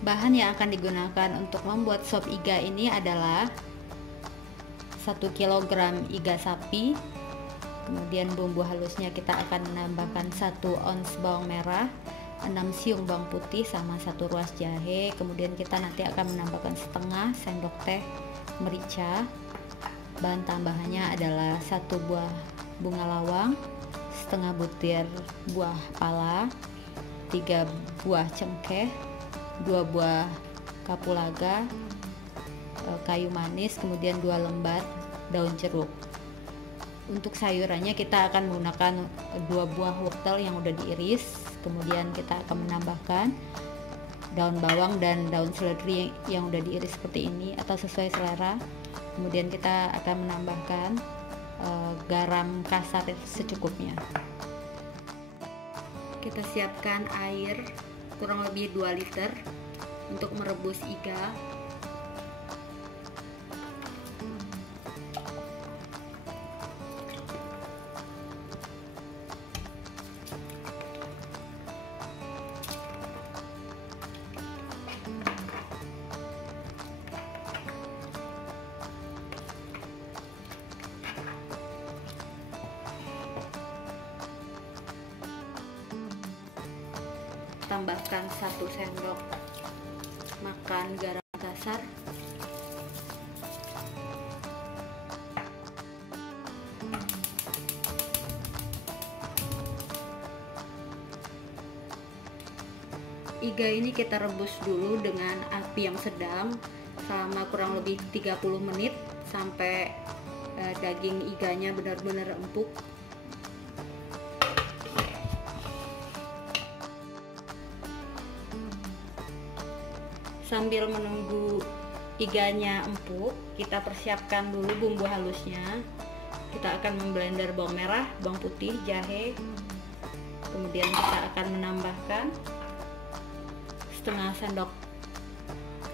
Bahan yang akan digunakan untuk membuat sop iga ini adalah 1 kg iga sapi. Kemudian bumbu halusnya kita akan menambahkan 1 ons bawang merah, 6 siung bawang putih, sama 1 ruas jahe. Kemudian kita nanti akan menambahkan setengah sendok teh merica. Bahan tambahannya adalah 1 buah bunga lawang, setengah butir buah pala, 3 buah cengkeh, 2 buah kapulaga, kayu manis, kemudian 2 lembar daun jeruk. Untuk sayurannya kita akan menggunakan 2 buah wortel yang udah diiris. Kemudian kita akan menambahkan daun bawang dan daun seledri yang udah diiris seperti ini atau sesuai selera. Kemudian kita akan menambahkan garam kasar secukupnya. Kita siapkan air kurang lebih 2 liter untuk merebus iga. Tambahkan 1 sendok makan garam kasar. Iga ini kita rebus dulu dengan api yang sedang selama kurang lebih 30 menit sampai daging iganya benar-benar empuk. Sambil menunggu iganya empuk, kita persiapkan dulu bumbu halusnya. Kita akan memblender bawang merah, bawang putih, jahe. Kemudian kita akan menambahkan setengah sendok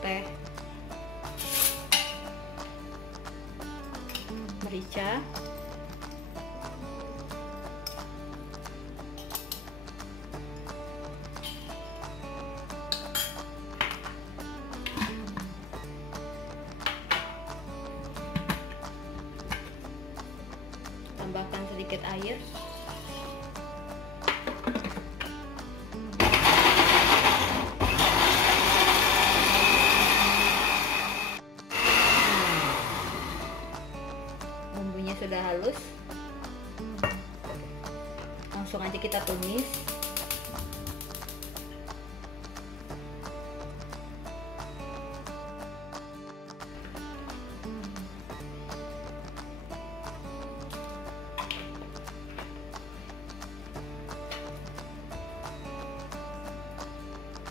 teh merica, tambahkan sedikit air. Bumbunya sudah halus, langsung aja kita tumis.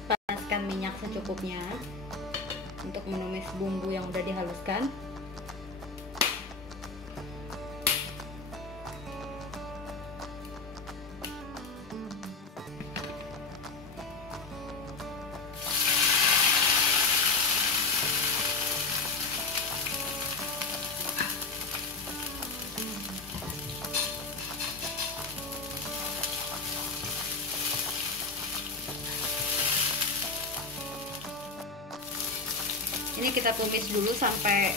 Panaskan minyak secukupnya untuk menumis bumbu yang udah dihaluskan. Ini kita tumis dulu sampai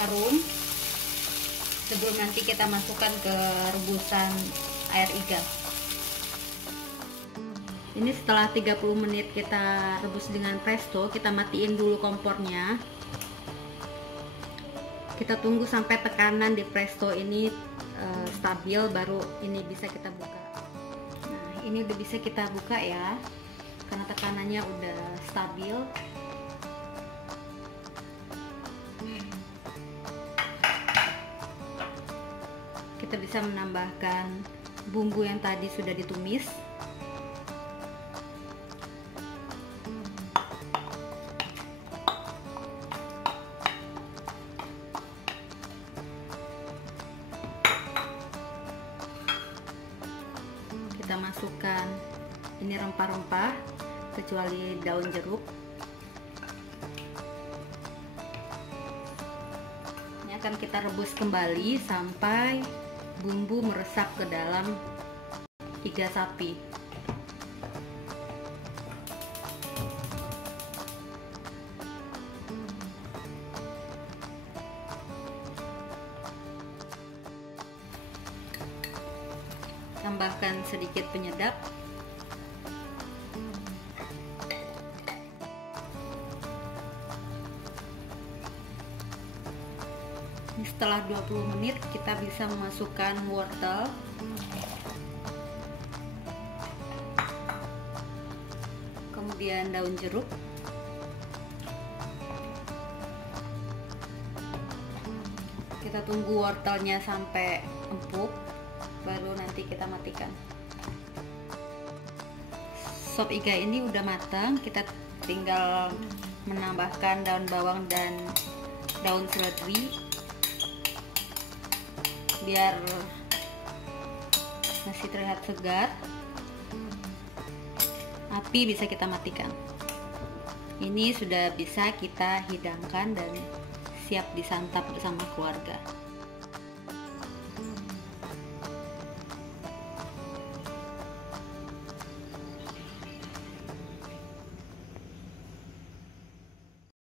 harum sebelum nanti kita masukkan ke rebusan air iga. Ini setelah 30 menit kita rebus dengan presto, kita matiin dulu kompornya. Kita tunggu sampai tekanan di presto ini stabil, baru ini bisa kita buka. Nah, ini udah bisa kita buka ya, karena tekanannya udah stabil. Kita bisa menambahkan bumbu yang tadi sudah ditumis. Kita masukkan ini rempah-rempah kecuali daun jeruk. Ini akan kita rebus kembali sampai bumbu meresap ke dalam iga sapi. tambahkan sedikit penyedap. Setelah 20 menit kita bisa memasukkan wortel, kemudian daun jeruk, kita tunggu wortelnya sampai empuk, baru nanti kita matikan. Sop iga ini udah matang, kita tinggal menambahkan daun bawang dan daun seledri biar masih terlihat segar. Api bisa kita matikan. Ini sudah bisa kita hidangkan dan siap disantap bersama keluarga.